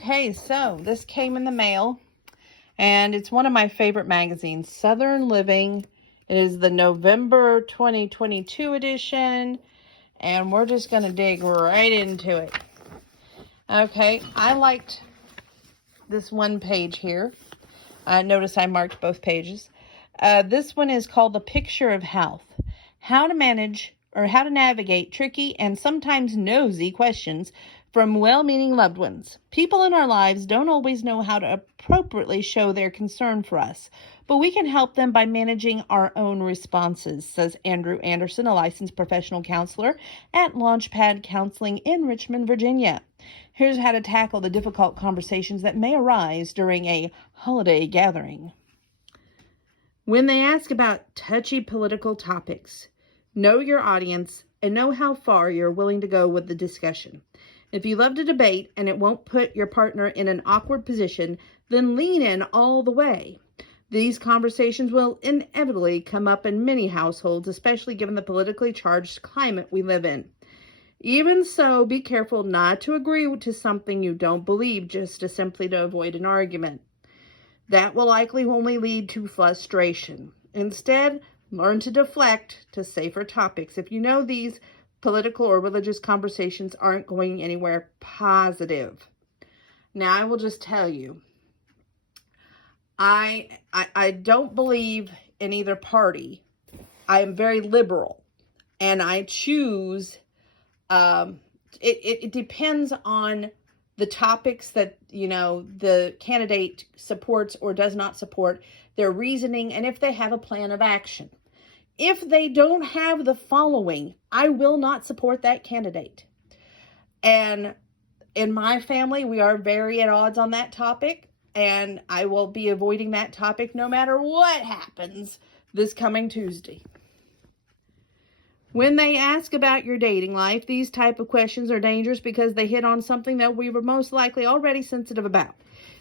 Okay, so this came in the mail, and it's one of my favorite magazines, Southern Living. It is the November 2022 edition, and we're just going to dig right into it. Okay, I liked this one page here. Notice I marked both pages. This one is called The Picture of Health. How to navigate tricky and sometimes nosy questions from well-meaning loved ones. People in our lives don't always know how to appropriately show their concern for us, but we can help them by managing our own responses, says Andrew Anderson, a licensed professional counselor at Launchpad Counseling in Richmond, Virginia. Here's how to tackle the difficult conversations that may arise during a holiday gathering. When they ask about touchy political topics, know your audience and know how far you're willing to go with the discussion. If you love to debate and it won't put your partner in an awkward position, then lean in all the way. These conversations will inevitably come up in many households, especially given the politically charged climate we live in. Even so, be careful not to agree to something you don't believe just to simply to avoid an argument. That will likely only lead to frustration. Instead, learn to deflect to safer topics if you know these political or religious conversations aren't going anywhere positive. Now, I will just tell you, I don't believe in either party. I am very liberal, and I choose, it depends on the topics that, the candidate supports or does not support, their reasoning, and if they have a plan of action. If they don't have the following, I will not support that candidate. And in my family, we are very at odds on that topic, and I will be avoiding that topic no matter what happens this coming Tuesday. When they ask about your dating life, these type of questions are dangerous because they hit on something that we were most likely already sensitive about.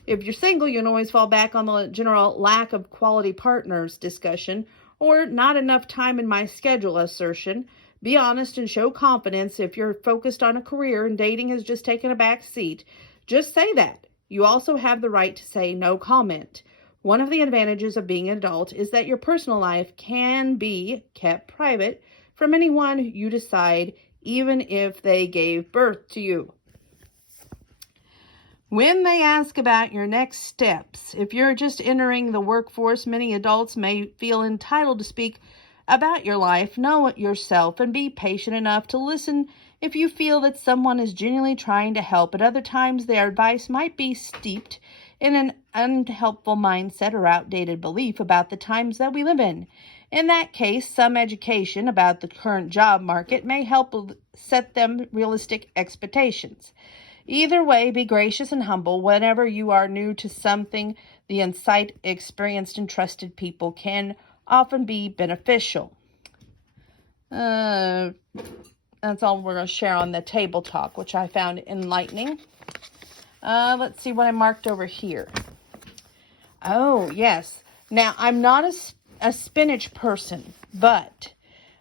If you're single, you can always fall back on the general lack of quality partners discussion or not enough time in my schedule assertion. Be honest and show confidence. If you're focused on a career and dating has just taken a back seat, just say that. You also have the right to say no comment. One of the advantages of being an adult is that your personal life can be kept private from anyone you decide, even if they gave birth to you. When they ask about your next steps, if you're just entering the workforce, many adults may feel entitled to speak about your life. Know it yourself and be patient enough to listen if you feel that someone is genuinely trying to help. At other times, their advice might be steeped in an unhelpful mindset or outdated belief about the times that we live in. In that case, some education about the current job market may help set them realistic expectations. Either way, be gracious and humble. Whenever you are new to something, the insight, experienced, and trusted people can often be beneficial. That's all we're going to share on the table talk, which I found enlightening. Let's see what I marked over here. Oh, yes. Now, I'm not a spinach person, but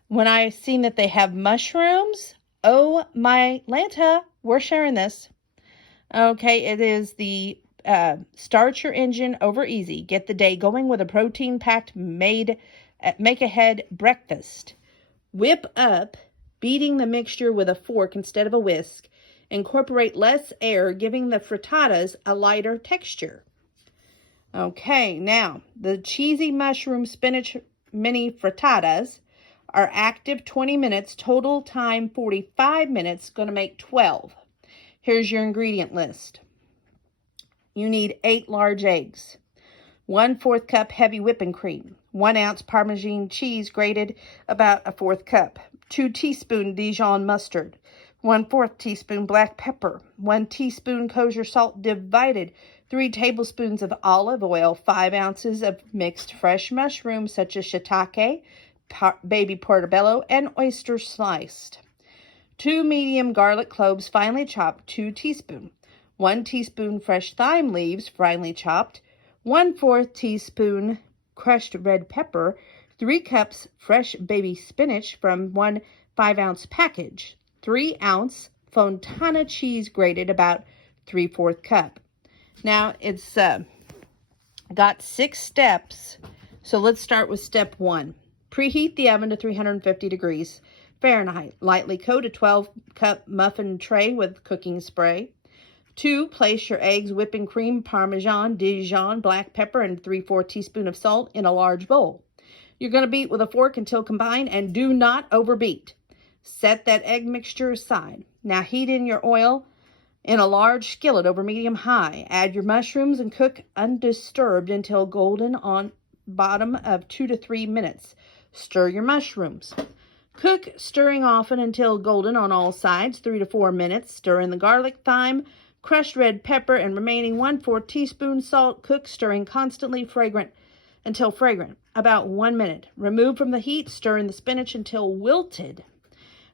when I seen that they have mushrooms, oh my Lanta, we're sharing this. Okay, it is the start your engine over easy. Get the day going with a protein-packed make-ahead breakfast. Whip up, beating the mixture with a fork instead of a whisk. Incorporate less air, giving the frittatas a lighter texture. Okay, now, the cheesy mushroom spinach mini frittatas are active 20 minutes, total time 45 minutes, going to make 12. Here's your ingredient list. You need 8 large eggs, 1/4 cup heavy whipping cream, 1 ounce Parmesan cheese grated about a 1/4 cup, 2 teaspoons Dijon mustard, 1/4 teaspoon black pepper, 1 teaspoon kosher salt divided, 3 tablespoons of olive oil, 5 ounces of mixed fresh mushrooms such as shiitake, baby portobello, and oyster sliced. 2 medium garlic cloves finely chopped, 2 teaspoons. 1 teaspoon fresh thyme leaves finely chopped. 1/4 teaspoon crushed red pepper. 3 cups fresh baby spinach from 1 5-ounce package. 3 ounce Fontana cheese grated about 3/4 cup. Now, it's got 6 steps. So let's start with step 1. Preheat the oven to 350 degrees Fahrenheit. Lightly coat a 12-cup muffin tray with cooking spray. 2. Place your eggs, whipping cream, Parmesan, Dijon, black pepper, and 3/4 teaspoon of salt in a large bowl. You're going to beat with a fork until combined, and do not overbeat. Set that egg mixture aside. Now heat in your oil in a large skillet over medium-high. Add your mushrooms and cook undisturbed until golden on bottom of 2 to 3 minutes. Stir your mushrooms. Cook, stirring often until golden on all sides, 3 to 4 minutes. Stir in the garlic, thyme, crushed red pepper, and remaining 1/4 teaspoon salt. Cook, stirring constantly, until fragrant, about 1 minute. Remove from the heat, stir in the spinach until wilted.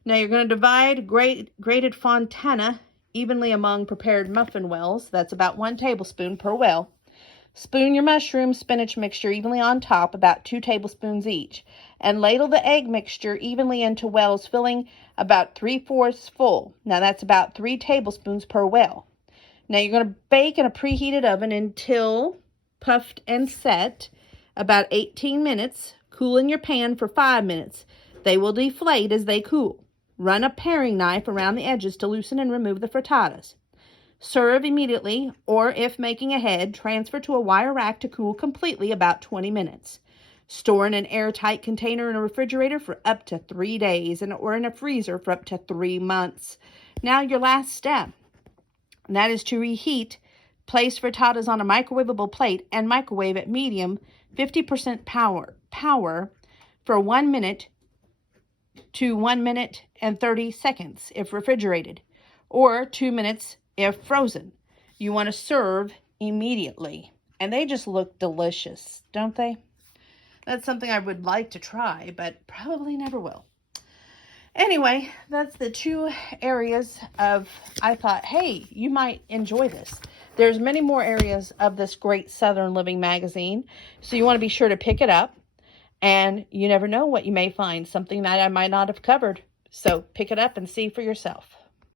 Now you're going to divide grated Fontana evenly among prepared muffin wells. That's about 1 tablespoon per well. Spoon your mushroom spinach mixture evenly on top, about 2 tablespoons each, and ladle the egg mixture evenly into wells, filling about 3/4 full. Now that's about 3 tablespoons per well. Now you're going to bake in a preheated oven until puffed and set, about 18 minutes. Cool in your pan for 5 minutes. They will deflate as they cool. Run a paring knife around the edges to loosen and remove the frittatas. Serve immediately, or if making ahead, transfer to a wire rack to cool completely, about 20 minutes. Store in an airtight container in a refrigerator for up to 3 days, or in a freezer for up to 3 months. Now your last step, and that is to reheat. Place frittatas on a microwavable plate and microwave at medium 50% power for 1 minute to 1 minute and 30 seconds if refrigerated, or 2 minutes if frozen. You want to serve immediately. And they just look delicious, don't they? That's something I would like to try, but probably never will. Anyway, that's the 2 areas of, I thought, hey, you might enjoy this. There's many more areas of this great Southern Living magazine, so you want to be sure to pick it up. And you never know what you may find, something that I might not have covered. So pick it up and see for yourself.